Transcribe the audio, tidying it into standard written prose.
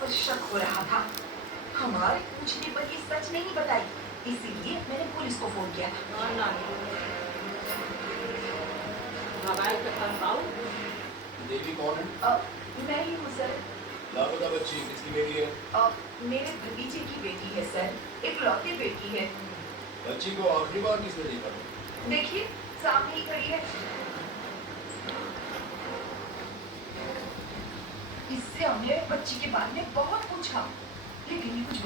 कुछ शक हो रहा था। हमारे पूछने पर ये सच नहीं बताई, इसीलिए मैंने पुलिस को फोन किया था। No, no. मोबाइल पे फंसाओ। देवी कौन है? मैं ही हूँ सर। लापता बच्ची किसकी बेटी है? मेरे भतीजे की बेटी है सर, इकलौती बेटी है। बच्ची को आखिरी बार किसने देखा था? देखिए सामने ही खड़ी है। इससे हमने बच्ची के बारे में बहुत पूछा, लेकिन ये कुछ